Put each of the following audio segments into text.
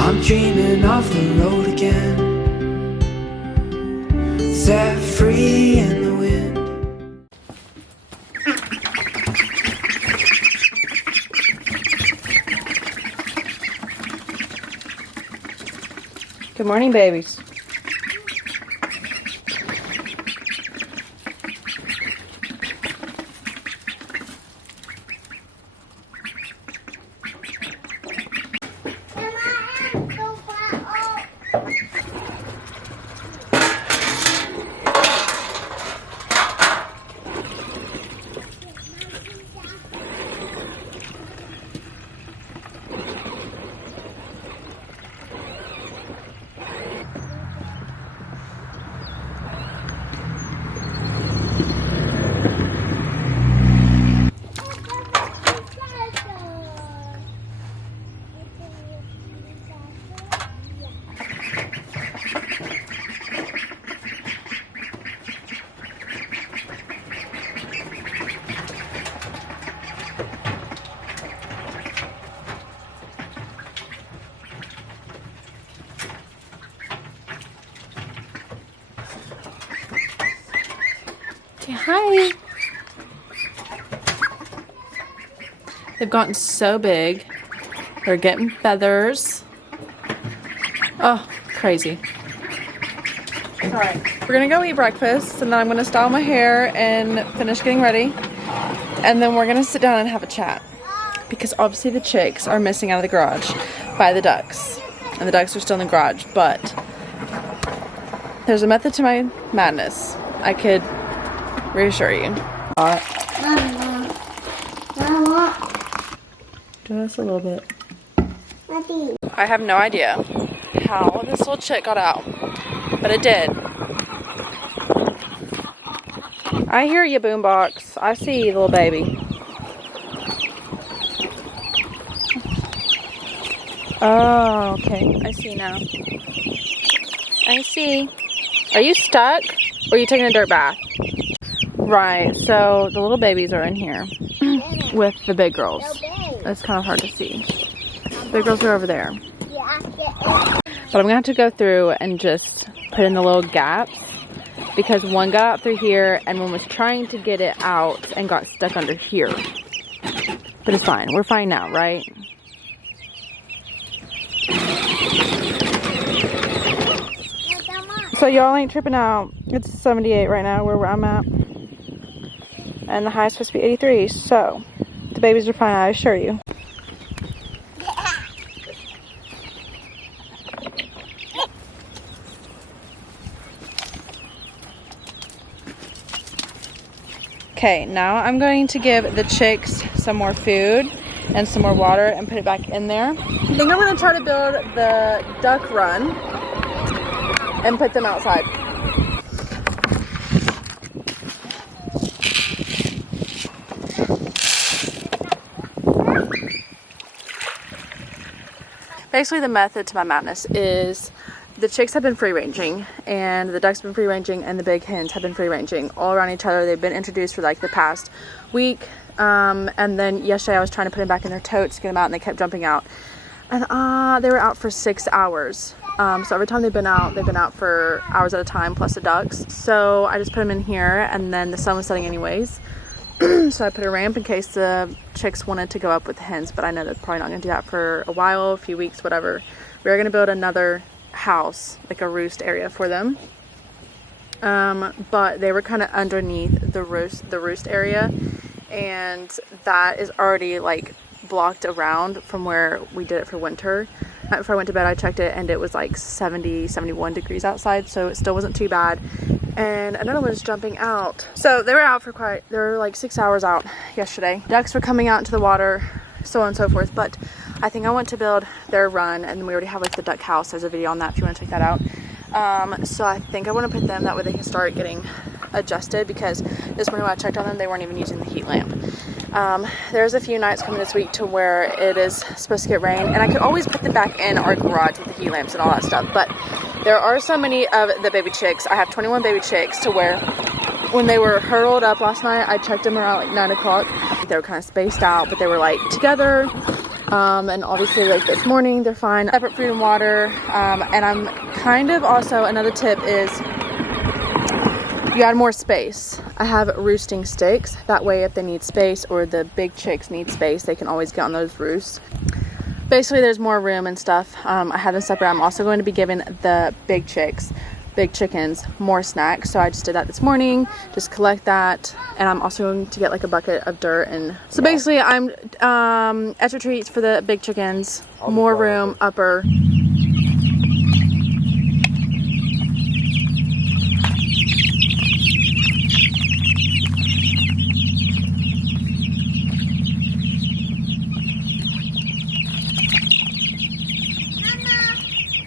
I'm dreaming of the road again, set free in the wind. Good morning, babies. Hi. They've gotten so big. They're getting feathers. Oh, crazy. All right, we're gonna go eat breakfast and then I'm gonna style my hair and finish getting ready. And then we're gonna sit down and have a chat because obviously the chicks are missing out of the garage by the ducks. And the ducks are still in the garage, but there's a method to my madness. I could reassure you. Just a little bit. I have no idea how this little chick got out, but it did. I hear you, boombox. I see you, little baby. Oh, okay. I see now. I see. Are you stuck? Or are you taking a dirt bath? Right, so the little babies are in here with the big girls. It's kind of hard to see. Big girls are over there. But I'm gonna have to go through and just put in the little gaps because one got out through here and one was trying to get it out and got stuck under here. But it's fine, we're fine now, right? So y'all ain't tripping out. It's 78 right now where I'm at. And the high is supposed to be 83, so the babies are fine, I assure you. Okay, now I'm going to give the chicks some more food and some more water and put it back in there. I think I'm gonna try to build the duck run and put them outside. Basically the method to my madness is the chicks have been free ranging and the ducks have been free ranging and the big hens have been free ranging all around each other. They've been introduced for like the past week. And then yesterday I was trying to put them back in their totes to get them out and they kept jumping out. And they were out for 6 hours. So every time they've been out for hours at a time plus the ducks. So I just put them in here and then the sun was setting anyways. So I put a ramp in case the chicks wanted to go up with the hens, but I know they're probably not gonna do that for a while, a few weeks, whatever. We're gonna build another house, like a roost area for them. But they were kind of underneath the roost area, and that is already like blocked around from where we did it for winter. Night before I went to bed I checked it and it was like 71 degrees outside, so it still wasn't too bad. And another one is jumping out. So they were like 6 hours out yesterday. Ducks were coming out into the water, so on and so forth. But I think I want to build their run, and we already have like the duck house. There's a video on that if you want to check that out. So I think I want to put them that way they can start getting adjusted, because this morning when I checked on them, they weren't even using the heat lamp. There's a few nights coming this week to where it is supposed to get rain, and I could always put them back in our garage with the heat lamps and all that stuff, but there are so many of the baby chicks. I have 21 baby chicks to where when they were hurled up last night, I checked them around like 9 o'clock. They were kind of spaced out, but they were like together. And obviously like this morning they're fine. Separate food and water. And I'm kind of also, another tip is you add more space. I have roosting sticks. That way if they need space or the big chicks need space, they can always get on those roosts. Basically there's more room and stuff. I have them separate. I'm also going to be giving the big chickens more snacks. So I just did that this morning, just collect that. And I'm also going to get like a bucket of dirt. And so basically I'm extra treats for the big chickens, more room, upper.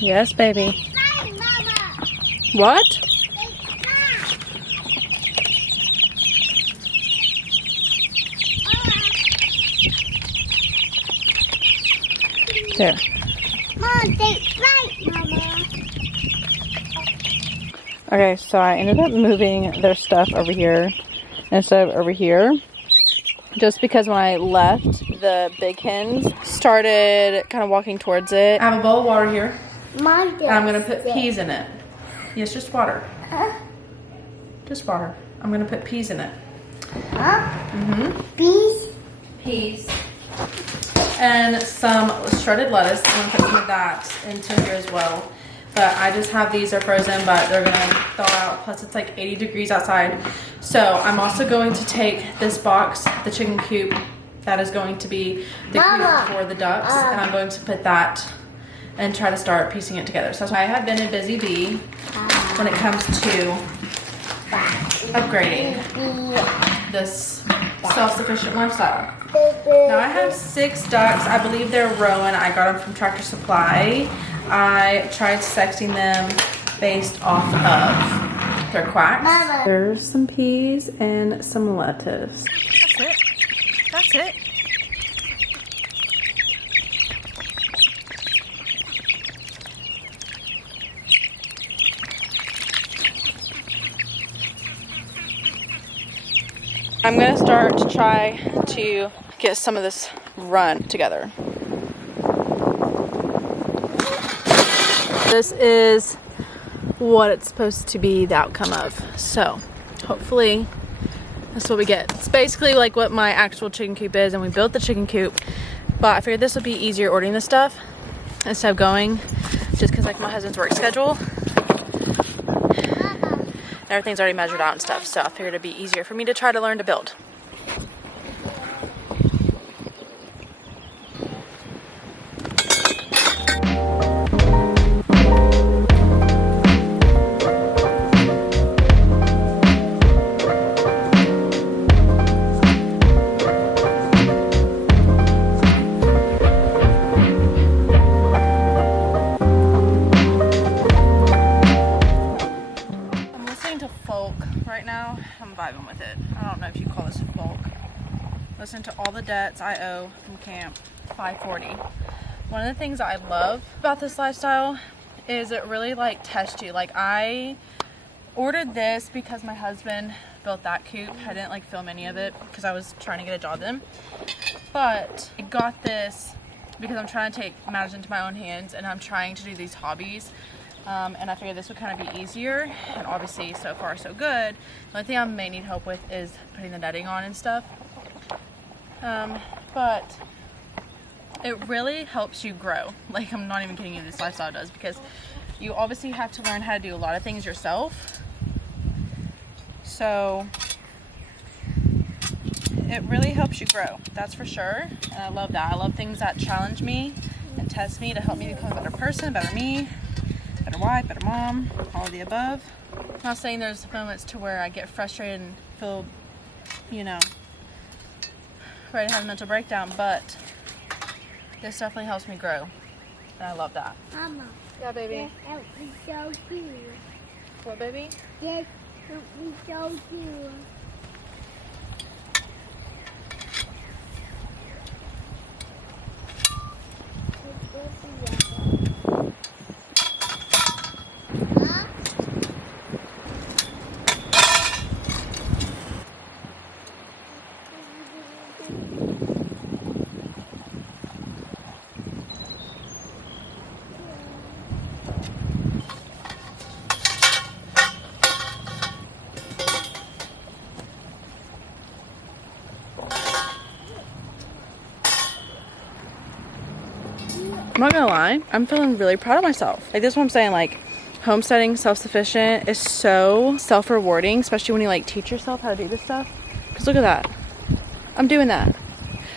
Yes, baby. Hi, Mama. What? There. Mom, they right, Mama. Okay, so I ended up moving their stuff over here instead of over here. Just because when I left, the big hens started kind of walking towards it. I have a bowl of water here. Mom, And I'm gonna put peas in it. Yes, just water. Just water. I'm gonna put peas in it. Peas. Peas. And some shredded lettuce. I'm gonna put some of that into here as well. But I just have these are frozen, but they're gonna thaw out. Plus it's like 80 degrees outside. So I'm also going to take this box, the chicken coop, that is going to be the coop for the ducks. And I'm going to put that and try to start piecing it together. So I have been a busy bee when it comes to upgrading this self-sufficient lifestyle. Now I have 6 ducks. I believe they're Rowan. I got them from Tractor Supply. I tried sexing them based off of their quacks. Mama. There's some peas and some lettuce. That's it. That's it. I'm gonna start to try to get some of this run together. This is what it's supposed to be the outcome of. So hopefully that's what we get. It's basically like what my actual chicken coop is, and we built the chicken coop, but I figured this would be easier ordering this stuff instead of going, just because like my husband's work schedule. Everything's already measured out and stuff, so I figured it'd be easier for me to try to learn to build. Right now, I'm vibing with it. I don't know if you call this folk. Listen to all the debts I owe from camp. 540. One of the things I love about this lifestyle is it really like tests you. Like I ordered this because my husband built that coop. I didn't like film any of it because I was trying to get a job then. But I got this because I'm trying to take matters into my own hands, and I'm trying to do these hobbies. And I figured this would kind of be easier, and obviously so far so good. The only thing I may need help with is putting the netting on and stuff. But it really helps you grow. Like, I'm not even kidding you, this lifestyle does, because you obviously have to learn how to do a lot of things yourself. So it really helps you grow, that's for sure. And I love that. I love things that challenge me and test me to help me become a better person, better me, better wife, better mom, all of the above. I'm not saying there's moments to where I get frustrated and feel, you know, ready to have a mental breakdown, but this definitely helps me grow, and I love that. Mama. Yeah, baby. That was so cute. What, baby? Yes, that was so cute. I'm not gonna lie, I'm feeling really proud of myself. Like, this is what I'm saying, like, homesteading, self-sufficient is so self-rewarding, especially when you like teach yourself how to do this stuff. Because look at that, I'm doing that.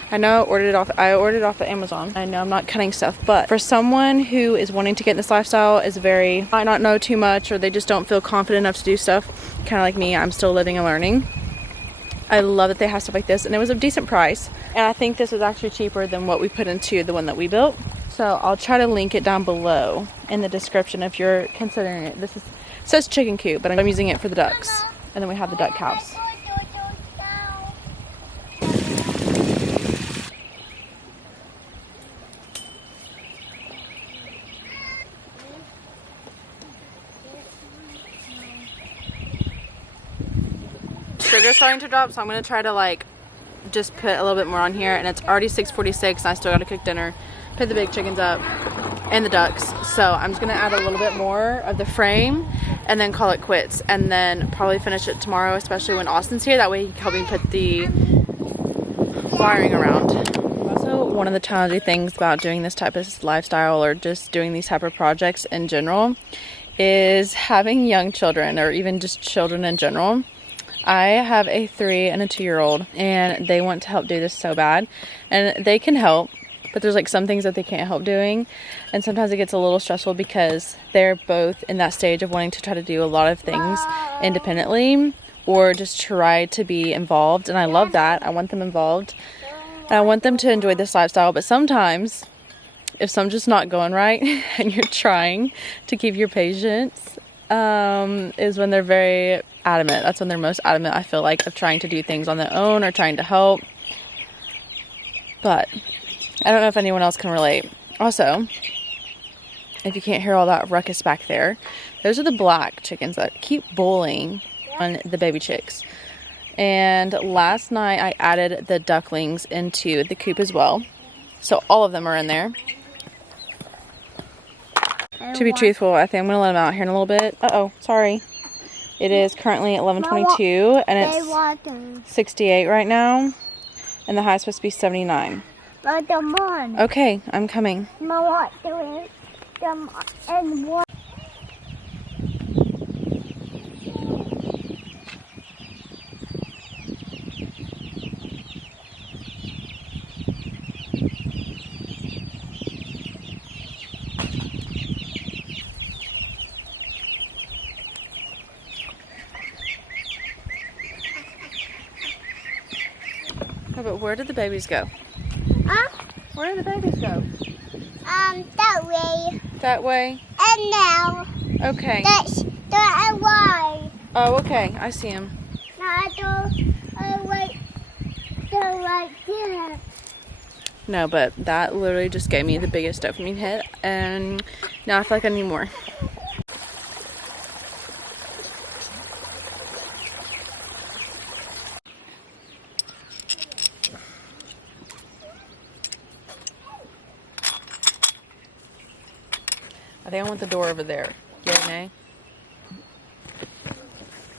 I know I ordered it off of Amazon. I know I'm not cutting stuff, but for someone who is wanting to get in this lifestyle, might not know too much, or they just don't feel confident enough to do stuff, kind of like me, I'm still living and learning. I love that they have stuff like this, and it was a decent price. And I think this was actually cheaper than what we put into the one that we built. So I'll try to link it down below in the description if you're considering it. It says chicken coop, but I'm using it for the ducks. And then we have the duck house. Sugar's starting to drop, so I'm gonna try to like just put a little bit more on here. And it's already 6:46 and I still gotta cook dinner, put the big chickens up and the ducks. So I'm just gonna add a little bit more of the frame and then call it quits, and then probably finish it tomorrow, especially when Austin's here. That way he can help me put the wiring around. Also, one of the challenging things about doing this type of lifestyle, or just doing these type of projects in general, is having young children, or even just children in general. I have a 3 and a 2-year-old, and they want to help do this so bad, and they can help, but there's like some things that they can't help doing, and sometimes it gets a little stressful because they're both in that stage of wanting to try to do a lot of things independently, or just try to be involved. And I love that. I want them involved, and I want them to enjoy this lifestyle. But sometimes if something's just not going right and you're trying to keep your patience, is when they're very adamant. That's when they're most adamant, I feel like, of trying to do things on their own or trying to help. But I don't know if anyone else can relate. Also, if you can't hear all that ruckus back there, those are the black chickens that keep bullying on the baby chicks. And last night I added the ducklings into the coop as well, so all of them are in there. To be truthful, I think I'm gonna let them out here in a little bit. Sorry. It is currently 11:22 and it's 68 right now, and the high is supposed to be 79. Okay, I'm coming. Oh, but where did the babies go? Where did the babies go? That way. That way? And now. Okay. That's that way. Oh, okay. I see them. Now like this. No, but that literally just gave me the biggest dopamine hit, and now I feel like I need more. I think I want the door over there. Yay, nay?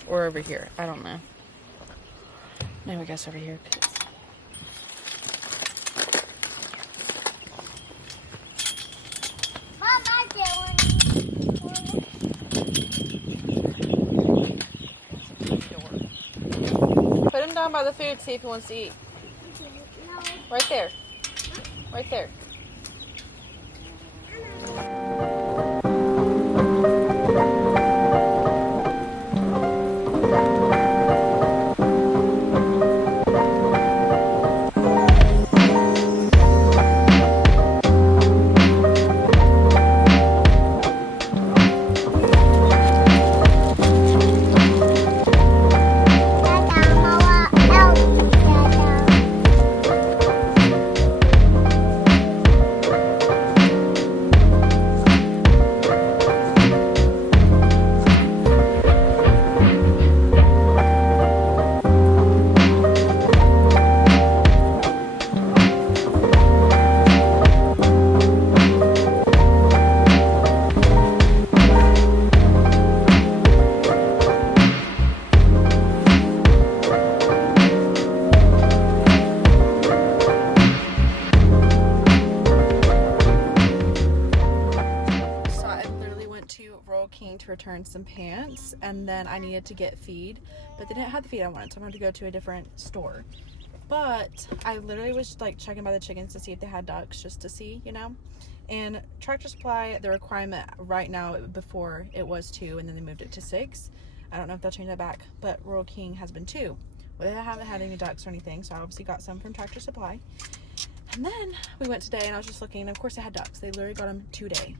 Or over here. I don't know. Maybe I guess over here. Put him down by the food, see if he wants to eat. Right there. Right there. Royal King to return some pants, and then I needed to get feed, but they didn't have the feed I wanted, so I'm going to go to a different store. But I literally was like checking by the chickens to see if they had ducks, just to see, you know. And Tractor Supply, the requirement right now, before it was 2, and then they moved it to 6. I don't know if they'll change that back, but Royal King has been 2. Well, they haven't had any ducks or anything, so I obviously got some from Tractor Supply. And then we went today, and I was just looking, and of course they had ducks. They literally got them today.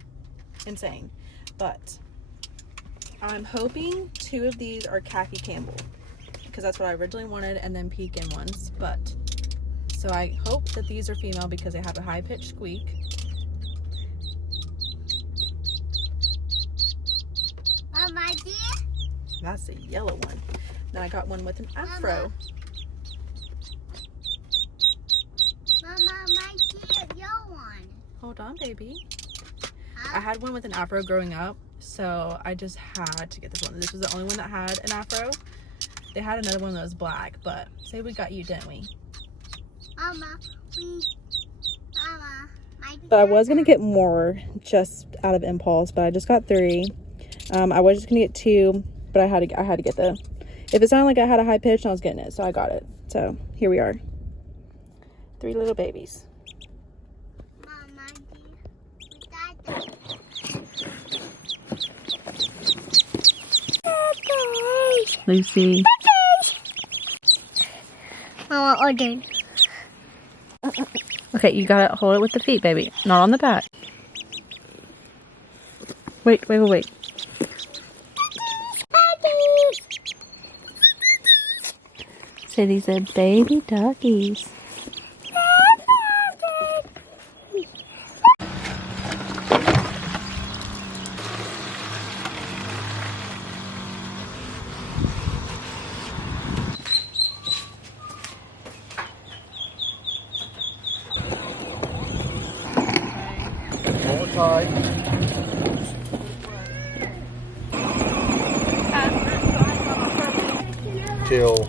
Insane. But I'm hoping 2 of these are khaki Campbell, because that's what I originally wanted, and then pekin ones. But so I hope that these are female because they have a high-pitched squeak. Mama, dear. That's a yellow one. Then I got one with an afro. Mama, my dear, your one. Hold on, baby. I had one with an afro growing up, so I just had to get this one. This was the only one that had an afro. They had another one that was black, but say we got you, didn't we? Mama, my But I was gonna get more just out of impulse, but I just got 3. I was just gonna get 2, but I had to get the. If it sounded like I had a high pitch, I was getting it, so I got it. So here we are, 3 little babies. Mama, dear, Lucy. Mama ordered. Okay, you gotta hold it with the feet, baby, not on the back. Wait. Say these are baby doggies. Hold tight. Till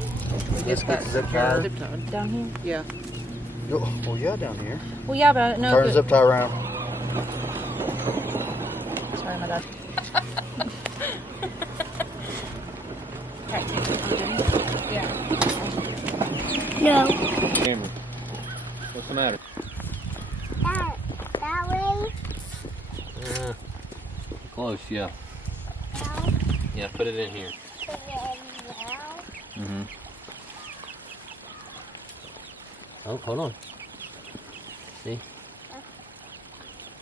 this gets zip tied. Down here? Yeah. Oh yeah, down here. Well, yeah, but I don't know. Turn the zip tie around. Sorry, my dad. Yeah. No. Cameron, what's the matter? That way? Close, yeah. No. Yeah, put it in here. Put it in now. Mm-hmm. Oh, hold on. See?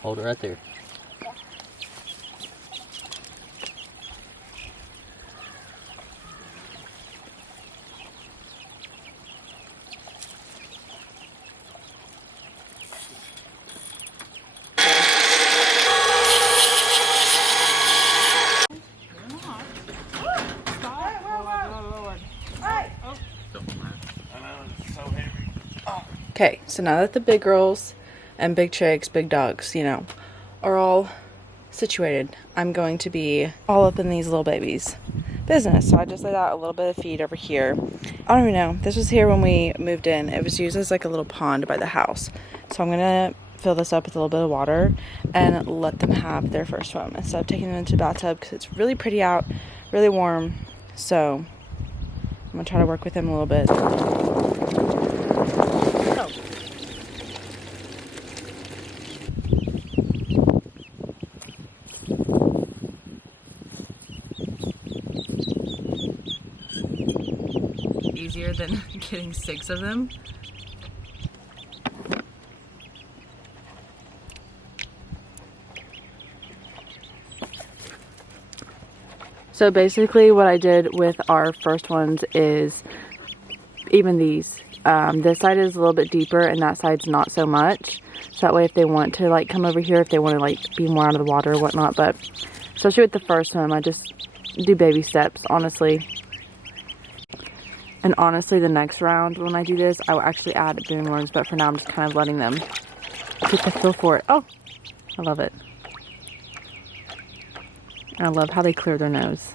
Hold it right there. Okay, so now that the big girls and big chicks, big dogs, you know, are all situated, I'm going to be all up in these little babies' business. So I just laid out a little bit of feed over here. I don't even know. This was here when we moved in. It was used as like a little pond by the house. So I'm going to fill this up with a little bit of water and let them have their first swim instead of taking them into the bathtub because it's really pretty out, really warm. So I'm going to try to work with them a little bit. Easier than getting 6 of them. So basically what I did with our first ones is even these. This side is a little bit deeper and that side's not so much. So that way if they want to like come over here, if they want to like be more out of the water or whatnot. But especially with the first one, I just do baby steps, honestly. And honestly, the next round when I do this, I will actually add boom worms. But for now, I'm just kind of letting them get the feel for it. Oh, I love it. I love how they clear their nose.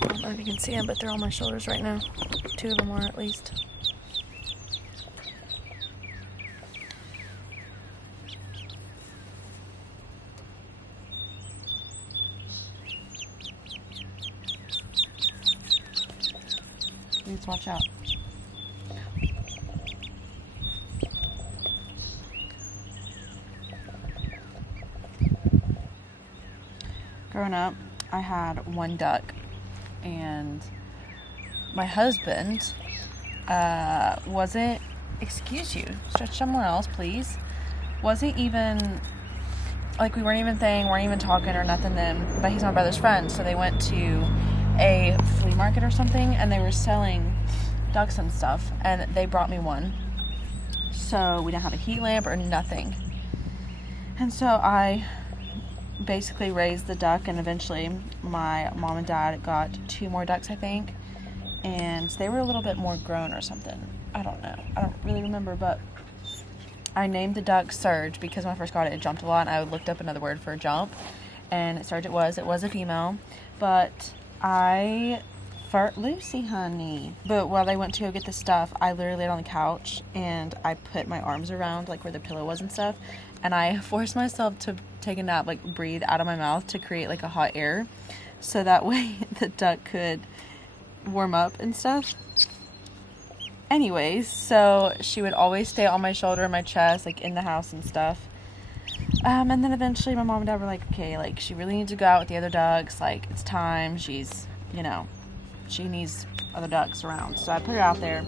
I don't know if you can see them, but they're on my shoulders right now. 2 of them are at least. watch out. Growing up, I had one duck, and my husband wasn't, excuse you, stretch somewhere else, please. Wasn't even, like, we weren't even talking or nothing then, but he's my brother's friend, so they went to a flea market or something, and they were selling ducks and stuff, and they brought me one. So we didn't have a heat lamp or nothing. And so I basically raised the duck, and eventually my mom and dad got 2 more ducks, I think, and they were a little bit more grown or something. I don't know. I don't really remember, but I named the duck Surge because when I first got it, it jumped a lot, and I looked up another word for jump, and Surge it was a female, but Lucy, honey. But while they went to go get the stuff, I literally laid on the couch and I put my arms around like where the pillow was and stuff, and I forced myself to take a nap, like breathe out of my mouth to create like a hot air, so that way the duck could warm up and stuff. Anyways, so she would always stay on my shoulder and my chest, like in the house and stuff. And then eventually my mom and dad were like, okay, like she really needs to go out with the other ducks, like it's time, she's, you know, she needs other ducks around. So I put her out there,